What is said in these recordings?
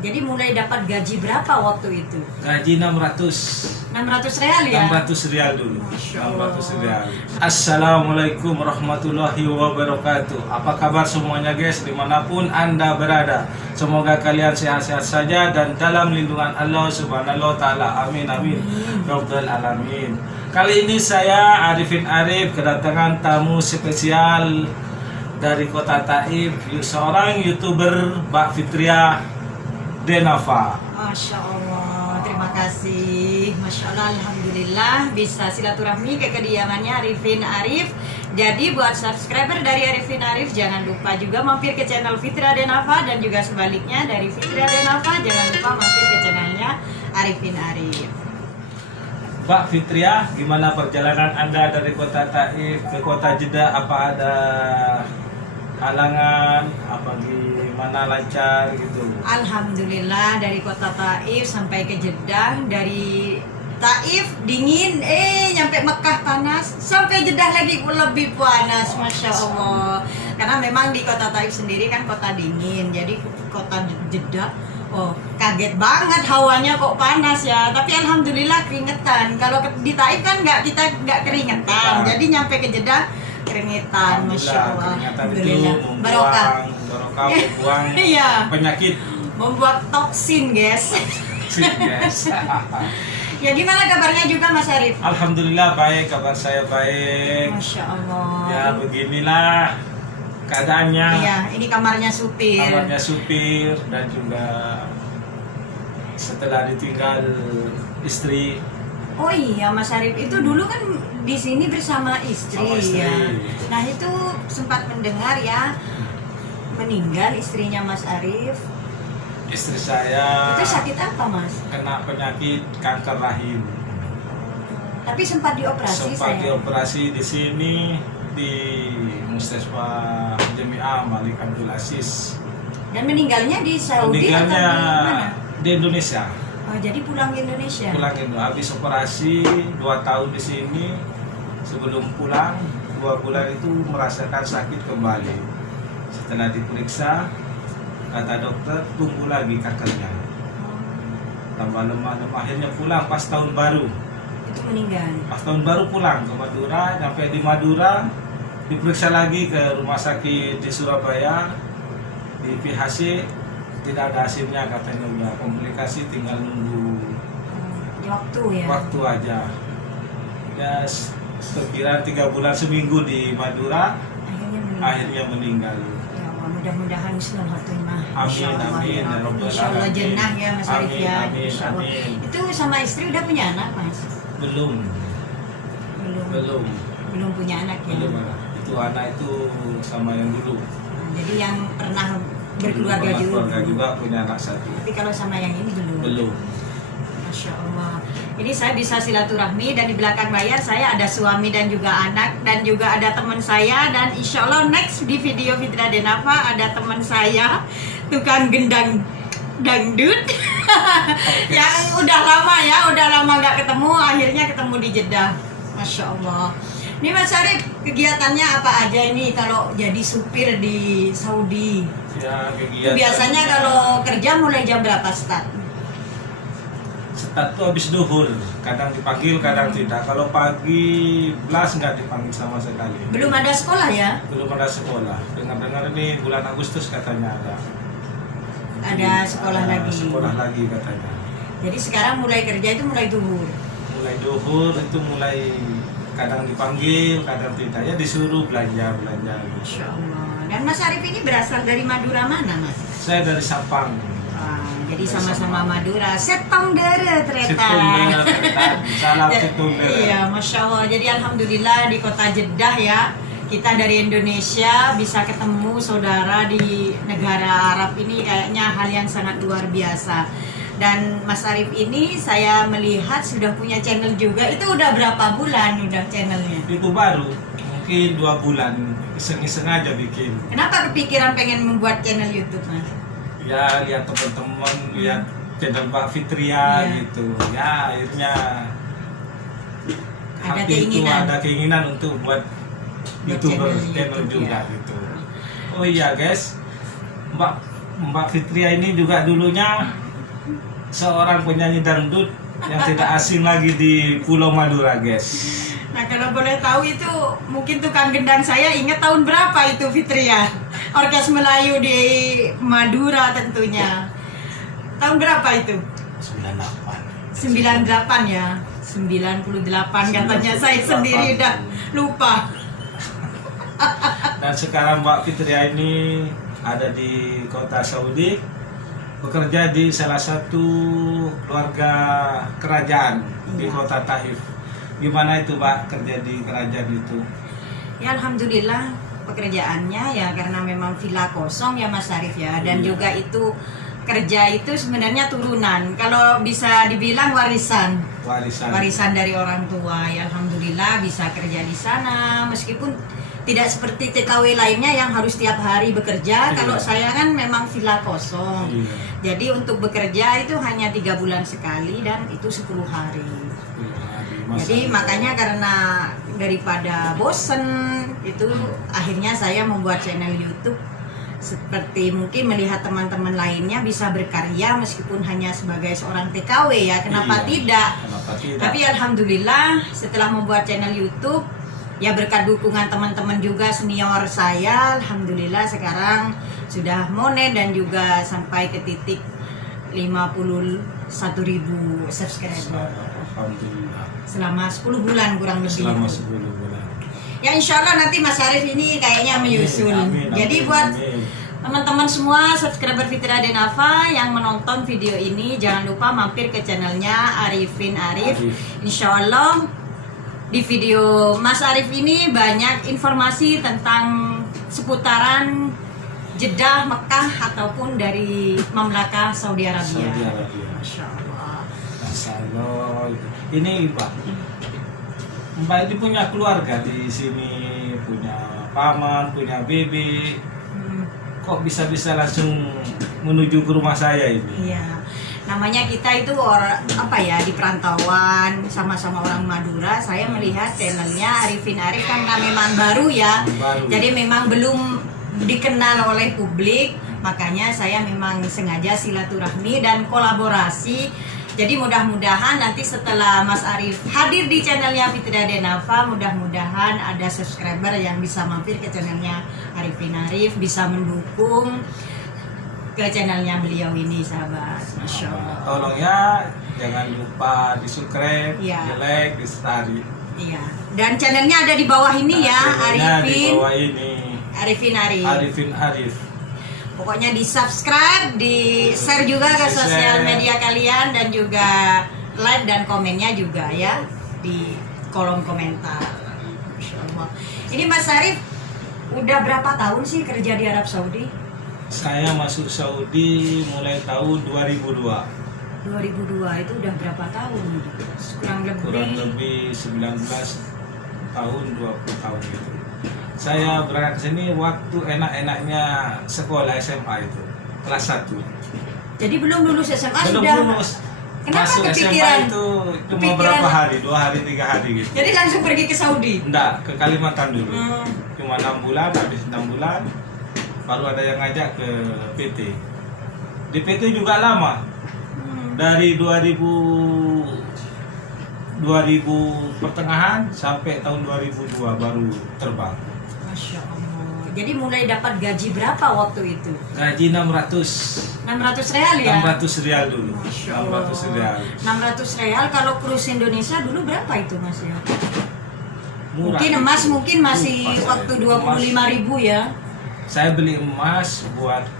Jadi mulai dapat gaji berapa waktu itu? Gaji 600 Real ya? 600 rial dulu. Masya Allah. 600 rial. Assalamualaikum warahmatullahi wabarakatuh. Apa kabar semuanya guys, dimanapun anda berada. Semoga kalian sehat-sehat saja dan dalam lindungan Allah subhanahu wa ta'ala. Amin amin rabbal alamin. Kali ini saya Arifin Arif kedatangan tamu spesial dari kota Taif, seorang youtuber Mbak Fitria Denava. Masya Allah, terima kasih. Masya Allah, alhamdulillah bisa silaturahmi ke kediamannya Arifin Arif. Jadi buat subscriber dari Arifin Arif jangan lupa juga mampir ke channel Fitria Denava, dan juga sebaliknya dari Fitria Denava jangan lupa mampir ke channelnya Arifin Arif. Mbak Fitria, gimana perjalanan anda dari kota Taif ke kota Jeddah? Apa ada halangan? Apa gimana, lancar gitu? Alhamdulillah dari kota Taif sampai ke Jeddah, dari Taif dingin, nyampe Mekah panas, sampai Jeddah lagi lebih panas, Masya Allah. Karena memang di kota Taif sendiri kan kota dingin, jadi kota Jeddah, kaget banget hawanya kok panas ya. Tapi alhamdulillah keringetan. Kalau di Taif kan kita nggak keringetan, jadi nyampe ke Jeddah keringetan, Masya Allah. Alhamdulillah, itu barokah, membuang iya, penyakit, membuat toksin, guys. yes. Ya gimana kabarnya juga Mas Arif? Alhamdulillah baik, kabar saya baik. Masya Allah. Ya beginilah keadaannya. Iya, ini kamarnya supir. Kamarnya supir, dan juga setelah ditinggal istri. Oh iya Mas Arif, itu dulu kan di sini bersama istri, Sama istri. ya. Nah itu sempat mendengar ya, meninggal istrinya Mas Arif. Istri saya Itu sakit apa Mas? kena penyakit kanker rahim. Tapi sempat dioperasi Sempat saya. dioperasi di sini di Mustasfa Jami'ah Malik Abdul Aziz. Dan meninggalnya di Saudi atau Meninggalnya di mana? di Indonesia. Oh, jadi pulang ke Indonesia. Pulang itu habis operasi 2 tahun di sini. Sebelum pulang 2 bulan itu merasakan sakit kembali. Setelah diperiksa, kata dokter tunggu lagi kankernya. Tambah lemah, akhirnya pulang pas tahun baru. Itu meninggal. Pas tahun baru pulang ke Madura. Sampai di Madura diperiksa lagi ke rumah sakit di Surabaya, di PHC, tidak ada hasilnya, katanya udah komplikasi, tinggal nunggu Waktu ya. waktu aja. Ya sekira 3 bulan seminggu di Madura, akhirnya meninggal. Ya Allah, mudah-mudahan husnul khotimah. Amin, Insya Allah, amin, ya ya Allah. Rabbal Insya Allah alamin. jannah ya Mas Arif Amin, ya. amin, Insya Allah. amin. Itu sama istri udah punya anak Mas? Belum Belum punya anak ya. belum ada. Itu anak itu sama yang dulu. Nah, jadi yang pernah berkeluarga Pernah dulu. keluarga juga punya anak 1. Tapi kalau sama yang ini belum. Masya Allah. Ini saya bisa silaturahmi, dan di belakang layar saya ada suami dan juga anak, dan juga ada teman saya, dan insya Allah next di video Fitria Denava ada teman saya tukang gendang dangdut yang udah lama nggak ketemu, akhirnya ketemu di Jeddah. Masya Allah. Ini Mas Arif, kegiatannya apa aja ini kalau jadi supir di Saudi? Ya, Itu kegiatan. biasanya kalau kerja mulai jam berapa start? Start tuh habis duhur, kadang dipanggil, kadang tidak. Kalau pagi belas nggak dipanggil sama sekali. Belum ada sekolah ya? Belum ada sekolah. Dengar-dengar ini bulan Agustus katanya ada. Ada sekolah Ada lagi. Sekolah lagi katanya. Jadi sekarang mulai kerja itu mulai duhur. Mulai duhur itu mulai kadang dipanggil, kadang tidak. Ya disuruh belanja. Masya Allah. Dan Mas Arif ini berasal dari Madura mana Mas? Saya dari Sapang. Jadi Dari sama-sama Sapang. Madura. Setong dere ternyata. Situndera, salam Ya, Situndera. iya, Masya Allah. Jadi alhamdulillah di kota Jeddah ya, kita dari Indonesia bisa ketemu saudara di negara Arab ini, kayaknya hal yang sangat luar biasa. Dan Mas Arif ini saya melihat sudah punya channel juga. Itu udah berapa bulan udah channelnya? Itu baru, mungkin 2 bulan, iseng-iseng aja bikin. Kenapa kepikiran pengen membuat channel YouTube Mas? Ya lihat teman-teman, lihat channel Mbak Fitria Iya. gitu. Ya akhirnya Ada hati itu keinginan. ada keinginan untuk buat YouTuber channel channel YouTube, juga ya. gitu. Oh iya guys, Mbak Mbak Fitria ini juga dulunya seorang penyanyi dangdut yang tidak asing lagi di Pulau Madura, guys. Nah kalau boleh tahu itu mungkin tukang gendang saya ingat tahun berapa itu Fitria? Orkes Melayu di Madura tentunya. Tahun berapa itu? 98 ya. 98 katanya, saya sendiri udah lupa. Dan sekarang Mbak Fitria ini ada di kota Saudi, bekerja di salah satu keluarga kerajaan di kota Taif. Gimana itu Mbak kerja di kerajaan itu? Ya alhamdulillah pekerjaannya ya karena memang villa kosong ya Mas Arif ya, dan juga itu kerja itu sebenarnya turunan, kalau bisa dibilang warisan dari orang tua. Ya alhamdulillah bisa kerja di sana meskipun tidak seperti TKW lainnya yang harus tiap hari bekerja. Kalau saya kan memang villa kosong. Jadi untuk bekerja itu hanya 3 bulan sekali dan itu 10 hari. Jadi makanya karena daripada bosen itu akhirnya saya membuat channel YouTube, seperti mungkin melihat teman-teman lainnya bisa berkarya meskipun hanya sebagai seorang TKW ya, kenapa tidak? Tapi alhamdulillah setelah membuat channel YouTube ya berkat dukungan teman-teman juga senior saya, alhamdulillah sekarang sudah monen dan juga sampai ke titik 51.000 subscriber. Alhamdulillah. Selama 10 bulan kurang lebih. Selama 10 bulan. Ya insya Allah nanti Mas Arif ini kayaknya menyusul. Jadi amin, buat amin. teman-teman semua subscriber Fitria Denafa yang menonton video ini, jangan lupa mampir ke channelnya Arifin Arif. Insya Allah di video Mas Arif ini banyak informasi tentang seputaran Jeddah, Mekah ataupun dari Mamlakah Saudi Arabia. Masya Allah. Masya Allah. Ini Pak, Mbak ini punya keluarga di sini, punya paman, punya bebe. Kok bisa-bisa langsung menuju ke rumah saya ini? Iya, namanya kita itu orang apa ya, di perantauan, sama-sama orang Madura. Saya melihat channelnya Arifin Arif karena memang baru ya, jadi memang belum dikenal oleh publik. Makanya saya memang sengaja silaturahmi dan kolaborasi. Jadi mudah-mudahan nanti setelah Mas Arif hadir di channelnya Fitria Denafa, mudah-mudahan ada subscriber yang bisa mampir ke channelnya Arifin Arif, bisa mendukung ke channelnya beliau ini, sahabat. Masya Allah. Tolong ya, jangan lupa di subscribe, di like, di share. Iya. Dan channelnya ada di bawah ini ya, Arifin. Di bawah ini. Arifin Arif. Arifin Arif. Pokoknya di subscribe, di share juga ke sosial media kalian, dan juga like dan komennya juga ya di kolom komentar. Masya Allah. Ini Mas Arif udah berapa tahun sih kerja di Arab Saudi? Saya masuk Saudi mulai tahun 2002. 2002 itu udah berapa tahun? Kurang lebih 19 tahun, 20 tahun gitu. Saya berangkat ke sini waktu enak-enaknya sekolah SMA itu, kelas 1. Jadi belum lulus SMA belum sudah lulus. Kenapa masuk kepikiran? SMA itu cuma berapa hari, 2 hari, 3 hari gitu. Jadi langsung pergi ke Saudi? Enggak, ke Kalimantan dulu. Cuma 6 bulan, habis 6 bulan baru ada yang ngajak ke PT. Di PT juga lama. Dari 2000 pertengahan sampai tahun 2002 baru terbang. Masya Allah. Jadi mulai dapat gaji berapa waktu itu? Gaji 600 real ya? 600 real dulu. Masya 600 real. 600 real kalau kurus Indonesia dulu berapa itu Mas ya? Murah. Mungkin emas mungkin masih waktu 25.000 ya? Saya beli emas buat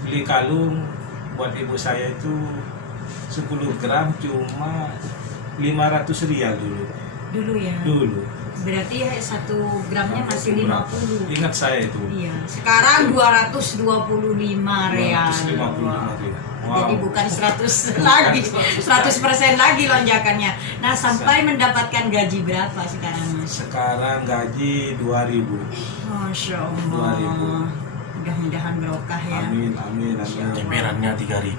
beli kalung buat ibu saya itu 10 gram cuma 500 real dulu. Dulu ya? Dulu. Berarti 1 gramnya masih 50. Ingat saya itu. Iya. Sekarang 225 real. 255 real. Wow. Jadi bukan 100 lagi, 100% lagi lonjakannya. Nah, sampai mendapatkan gaji berapa sekarang Mas? Sekarang gaji 2.000. Masya Allah. 2.000. Mudah-mudahan berkah ya. Amin, amin, amin. Cemerannya 3.000.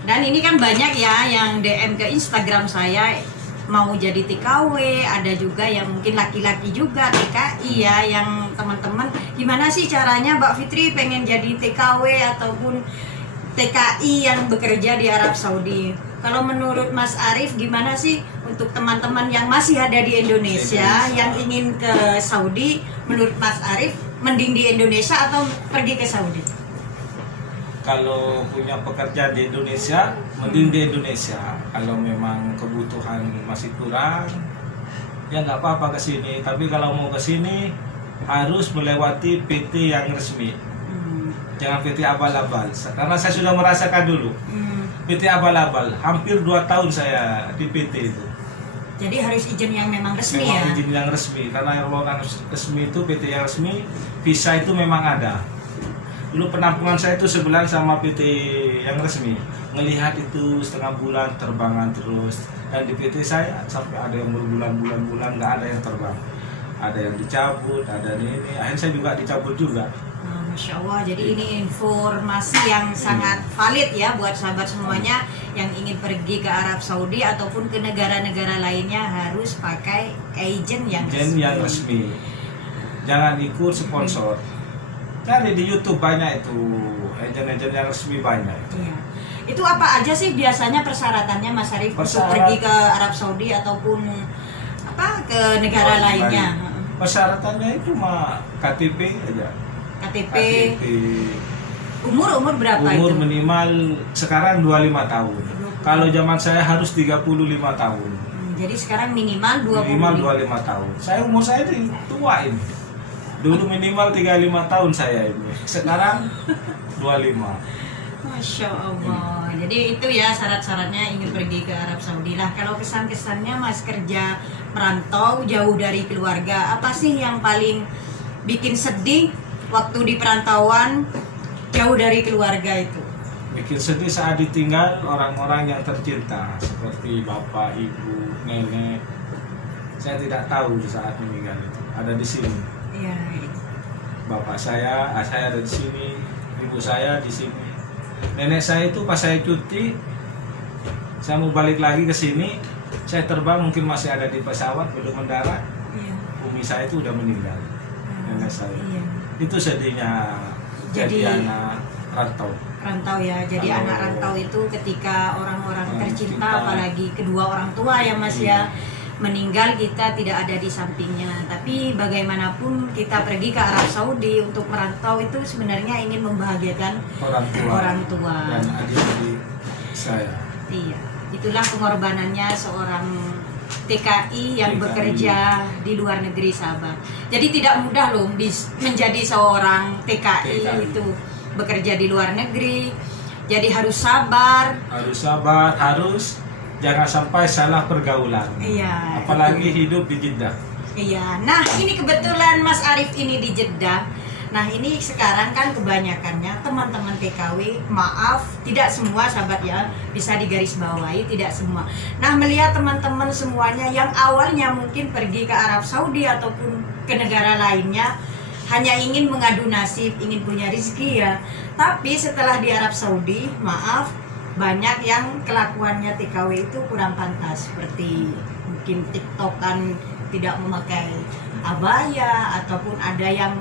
Dan ini kan banyak ya yang DM ke Instagram saya mau jadi TKW, ada juga yang mungkin laki-laki juga TKI ya yang teman-teman, gimana sih caranya Mbak Fitri pengen jadi TKW ataupun TKI yang bekerja di Arab Saudi. Kalau menurut Mas Arif gimana sih untuk teman-teman yang masih ada di Indonesia yang ingin ke Saudi, menurut Mas Arif mending di Indonesia atau pergi ke Saudi? Kalau punya pekerjaan di Indonesia, mending di Indonesia. Kalau memang kebutuhan masih kurang, ya nggak apa-apa ke sini. Tapi kalau mau ke sini harus melewati PT yang resmi. Jangan PT abal-abal. Karena saya sudah merasakan dulu. PT abal-abal. Hampir 2 tahun saya di PT itu. Jadi harus izin yang memang resmi memang ya? Izin yang resmi. Karena yang orang resmi itu PT yang resmi, visa itu memang ada. Dulu penampungan saya itu sebulan sama PT yang resmi. Ngelihat itu setengah bulan terbangan terus. Dan di PT saya sampai ada yang berbulan-bulan nggak ada yang terbang. Ada yang dicabut, ada ini. Akhirnya saya juga dicabut juga. Masya Allah, jadi ini informasi yang sangat valid ya buat sahabat semuanya yang ingin pergi ke Arab Saudi ataupun ke negara-negara lainnya harus pakai agent yang resmi. Jangan ikut sponsor. Cari di YouTube banyak itu, agent-agent yang resmi banyak. Iya. Itu apa aja sih biasanya persyaratannya Mas Arif untuk pergi ke Arab Saudi ataupun ke negara lainnya? Persyaratannya itu cuma KTP aja. KTP. Umur berapa umur itu? Minimal sekarang 25 tahun. Kalau zaman saya harus 35 tahun. Jadi sekarang minimal 25 tahun. Umur saya ini tua ini. Dulu minimal 35 tahun saya ini. Sekarang 25. Masya Allah. Jadi itu ya syarat-syaratnya ingin pergi ke Arab Saudi. Lah kalau kesan-kesannya Mas kerja merantau jauh dari keluarga, apa sih yang paling bikin sedih waktu di perantauan jauh dari keluarga itu? Bikin sedih saat ditinggal orang-orang yang tercinta seperti bapak, ibu, nenek. Saya tidak tahu di saat meninggal itu ada di sini. Iya. Bapak saya ada di sini, ibu saya di sini. Nenek saya itu pas saya cuti, saya mau balik lagi ke sini, saya terbang mungkin masih ada di pesawat belum mendarat. Iya. Umi saya itu udah meninggal. Nenek saya. Iya. Itu sedihnya jadi anak rantau. Rantau ya, jadi Kalau anak rantau itu ketika orang-orang tercinta, cinta. apalagi kedua orang tua ya Mas ya, meninggal kita tidak ada di sampingnya. Tapi bagaimanapun kita pergi ke Arab Saudi untuk merantau itu sebenarnya ingin membahagiakan orang tua. Dan adik-adik saya. Iya, itulah pengorbanannya seorang TKI yang bekerja di luar negeri sahabat. Jadi tidak mudah loh menjadi seorang TKI itu bekerja di luar negeri. Jadi harus sabar. Harus jangan sampai salah pergaulan. Iya. Apalagi hidup di Jeddah. Iya. Nah, ini kebetulan Mas Arif ini di Jeddah. Nah, ini sekarang kan kebanyakannya teman-teman TKW, maaf, tidak semua sahabat ya, bisa digarisbawahi, tidak semua. Nah, melihat teman-teman semuanya yang awalnya mungkin pergi ke Arab Saudi ataupun ke negara lainnya hanya ingin mengadu nasib, ingin punya rezeki ya. Tapi setelah di Arab Saudi, maaf, banyak yang kelakuannya TKW itu kurang pantas, seperti mungkin TikTokan tidak memakai abaya ataupun ada yang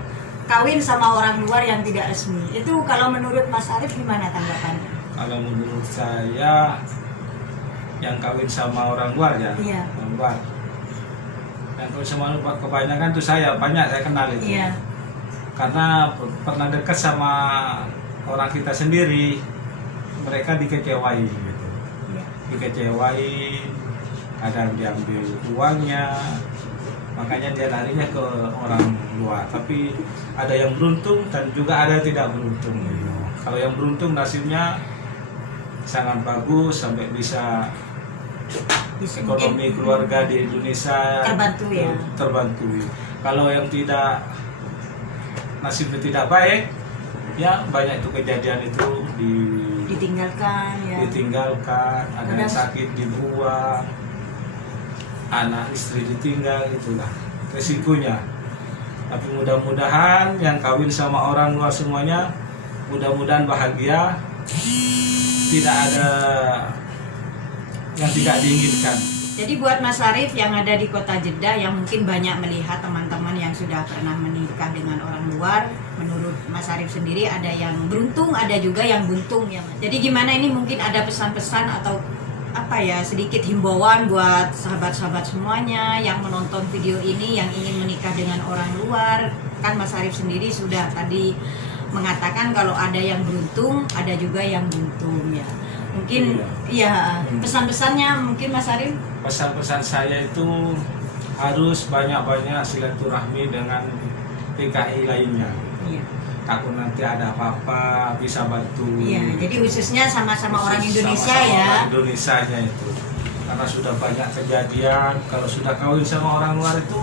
kawin sama orang luar yang tidak resmi. Itu kalau menurut Mas Arif gimana tanggapannya? Kalau menurut saya yang kawin sama orang luar ya, Iya. orang luar. Yang kawin sama orang luar kebanyakan tuh saya kenal itu. Iya. Karena pernah dekat sama orang kita sendiri, mereka dikecewain gitu. Iya. Dikecewain, kadang diambil uangnya, makanya dia larinya ke orang luar. Tapi ada yang beruntung dan juga ada yang tidak beruntung gitu. Kalau yang beruntung nasibnya sangat bagus sampai bisa ekonomi keluarga di Indonesia terbantu. Kalau yang tidak, nasibnya tidak baik, ya banyak itu kejadian itu ditinggalkan, ada yang sakit dibuang, anak istri ditinggal, itulah resikonya. Tapi mudah-mudahan yang kawin sama orang luar semuanya mudah-mudahan bahagia, tidak ada yang tidak diinginkan Jadi buat Mas Arif yang ada di kota Jeddah, yang mungkin banyak melihat teman-teman yang sudah pernah menikah dengan orang luar, menurut Mas Arif sendiri ada yang beruntung, ada juga yang buntung ya Mas. Jadi gimana, ini mungkin ada pesan-pesan atau apa ya, sedikit himbauan buat sahabat-sahabat semuanya yang menonton video ini yang ingin menikah dengan orang luar. Kan Mas Arif sendiri sudah tadi mengatakan kalau ada yang beruntung, ada juga yang buntung ya. Mungkin ya pesan-pesannya mungkin Mas Arif. Pesan-pesan saya itu harus banyak-banyak silaturahmi dengan PKI lainnya. Iya. Takut nanti ada apa-apa bisa bantu. Iya, jadi khususnya sama-sama orang Indonesia Sama-sama ya. Orang Indonesianya itu. Karena sudah banyak kejadian kalau sudah kawin sama orang luar itu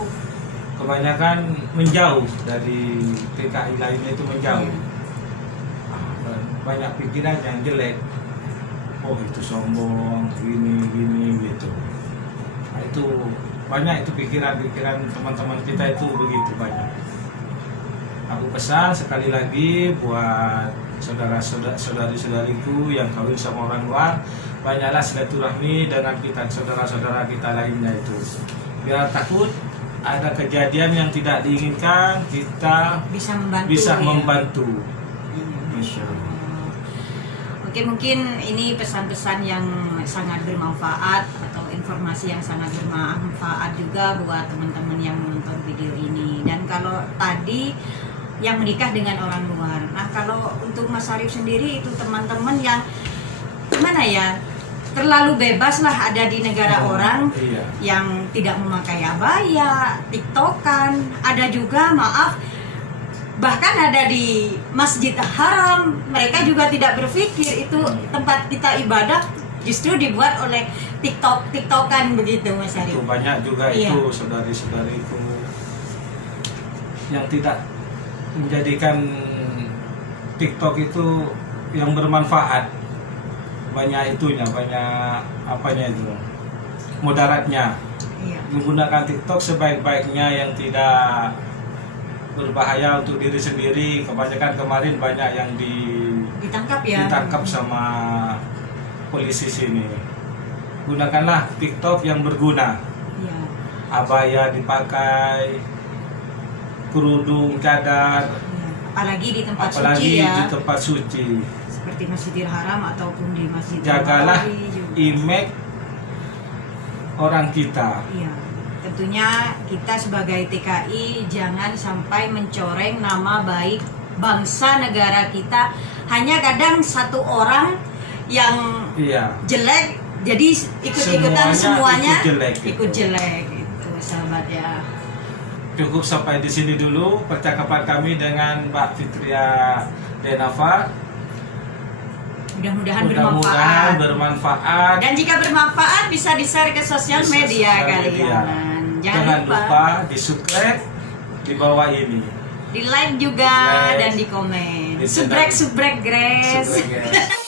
kebanyakan menjauh dari PKI lainnya, itu menjauh. Iya. Banyak pikiran yang jelek. Oh itu sombong, gini gitu. Nah, itu banyak, itu pikiran-pikiran teman-teman kita itu begitu banyak. Aku pesan sekali lagi buat saudari-saudariku yang kawin sama orang luar, banyaklah silaturahmi dengan kita, saudara-saudara kita lainnya itu. Biar takut ada kejadian yang tidak diinginkan, kita bisa membantu. Iya, Masya Allah. Oke, mungkin ini pesan-pesan yang sangat bermanfaat atau informasi yang sangat bermanfaat juga buat teman-teman yang menonton video ini. Dan kalau tadi yang menikah dengan orang luar, nah kalau untuk Mas Arif sendiri itu teman-teman yang gimana ya, terlalu bebas lah ada di negara orang, Iya. yang tidak memakai abaya, tiktokan, ada juga maaf bahkan ada di Masjid Haram, mereka juga tidak berpikir itu tempat kita ibadah, justru dibuat oleh tiktokan begitu Mas Arif. Itu banyak juga Iya. itu saudari-saudariku yang tidak menjadikan TikTok itu yang bermanfaat. Banyak itunya, banyak apanya itu, mudaratnya. Iya. Menggunakan TikTok sebaik-baiknya yang tidak berbahaya untuk diri sendiri. Kebanyakan kemarin banyak yang Ditangkap ya. ditangkap sama polisi sini. Gunakanlah TikTok yang berguna. Iya. Abaya dipakai, kerudung, cadar, Iya. Apalagi di tempat apalagi suci ya, di tempat suci. seperti Masjidil Haram ataupun di Masjid Jagalah Nabawi juga. image orang kita. Iya. Tentunya kita sebagai TKI jangan sampai mencoreng nama baik bangsa negara kita. Hanya kadang satu orang yang Iya. jelek jadi ikut-ikutan semuanya ikut jelek gitu. itu sahabat ya. Cukup sampai di sini dulu percakapan kami dengan Mbak Fitria Denafa. Mudah-mudahan bermanfaat. dan jika bermanfaat bisa di-share ke sosial Di media sosial kalian. media. Jangan lupa di-subscribe di bawah ini. di like juga Like. dan di komen. Di Subrek channel. Grace. Subrek, guys.